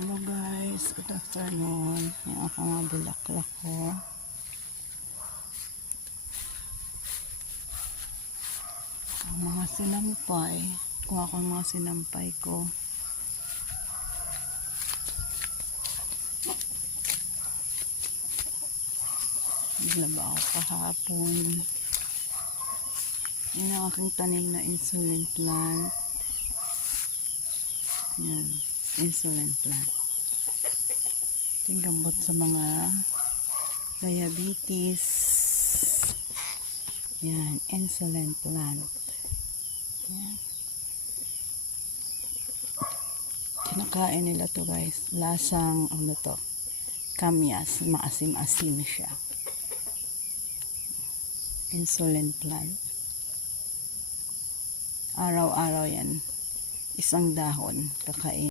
Hello guys, good afternoon. Yung aking mga bulaklak ko. Ang mga sinampay. Kuha ko ang mga sinampay ko. Naglaba ako kahapon. Yan ang aking tanim na insulin plant. Yan, insulin plant. Ito gamot sa mga diabetes. Yan, insulin plant. Yan. Kinakain nila to guys. Lasang, ano to, kamyas. Maasim-asim siya. Insulin plant. Araw-araw yan. Isang dahon kakain.